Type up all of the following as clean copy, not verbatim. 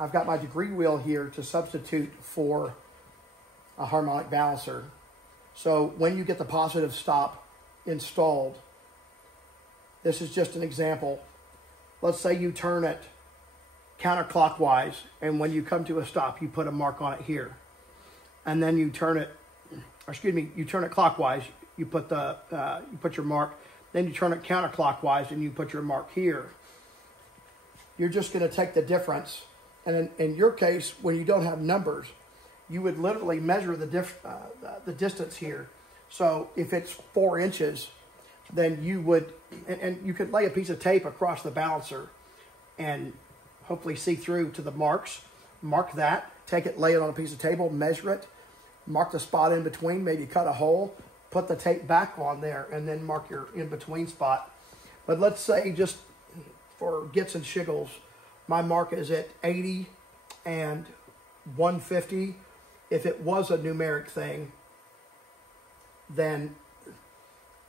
I've got my degree wheel here to substitute for a harmonic balancer. So when you get the positive stop installed, this is just an example. Let's say you turn it counterclockwise, and when you come to a stop, you put a mark on it here. And then you turn it, you turn it clockwise, you put your mark, then you turn it counterclockwise and you put your mark here. You're just going to take the difference, and in your case, when you don't have numbers, you would literally measure the distance here. So if it's 4 inches, then you would, and you could lay a piece of tape across the balancer and hopefully see through to the marks. Mark that, take it, lay it on a piece of table, measure it, mark the spot in between, maybe cut a hole, put the tape back on there, and then mark your in-between spot. But let's say, just for gits and shiggles, my mark is at 80 and 150. If it was a numeric thing, then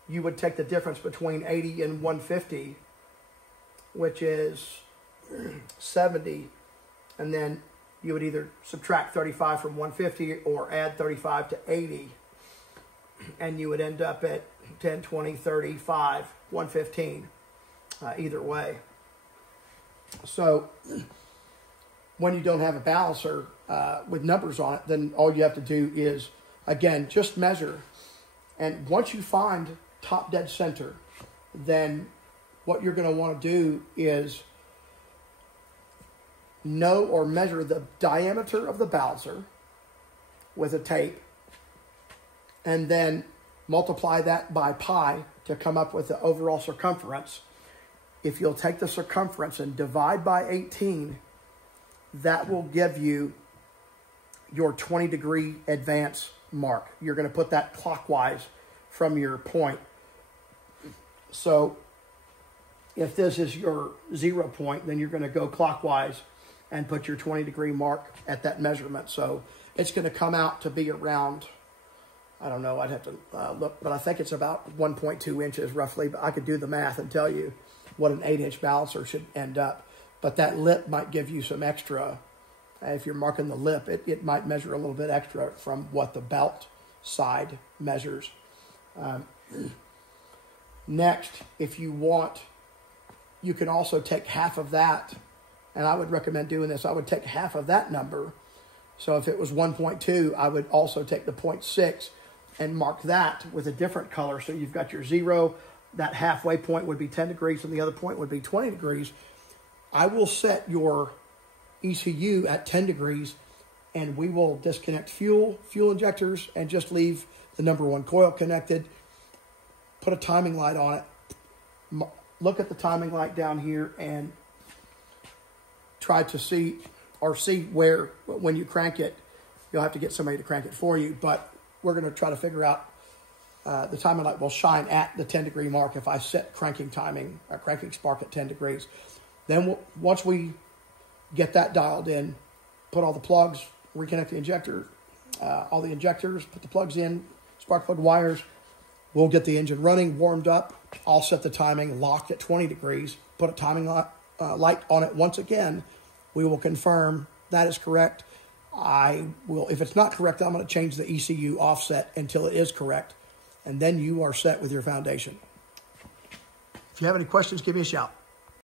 you would take the difference between 80 and 150, which is 70, and then you would either subtract 35 from 150 or add 35 to 80, and you would end up at 10, 20, 35, 115, either way. So when you don't have a balancer with numbers on it, then all you have to do is, again, just measure. And once you find top dead center, then what you're going to want to do is know or measure the diameter of the balancer with a tape, and then multiply that by pi to come up with the overall circumference. If you'll take the circumference and divide by 18, that will give you your 20-degree advance mark. You're going to put that clockwise from your point. So if this is your 0 point, then you're going to go clockwise and put your 20-degree mark at that measurement. So it's going to come out to be around, I don't know, I'd have to look, but I think it's about 1.2 inches roughly. But I could do the math and tell you what an 8-inch balancer should end up. But that lip might give you some extra. If you're marking the lip, it might measure a little bit extra from what the belt side measures. Next, if you want, you can also take half of that, and I would recommend doing this. I would take half of that number. So if it was 1.2, I would also take the 0.6 and mark that with a different color. So you've got your 0, that halfway point would be 10 degrees, and the other point would be 20 degrees. I will set your ECU at 10 degrees, and we will disconnect fuel injectors, and just leave the number 1 coil connected. Put a timing light on it. Look at the timing light down here and try to see where, when you crank it, you'll have to get somebody to crank it for you, but we're going to try to figure out the timing light will shine at the 10-degree mark if I set cranking spark at 10 degrees. Then once we get that dialed in, put all the plugs, reconnect the injector, all the injectors, put the plugs in, spark plug wires. We'll get the engine running, warmed up. I'll set the timing locked at 20 degrees, put a timing light on it once again. We will confirm that is correct. If it's not correct, I'm going to change the ECU offset until it is correct. And then you are set with your foundation. If you have any questions, give me a shout.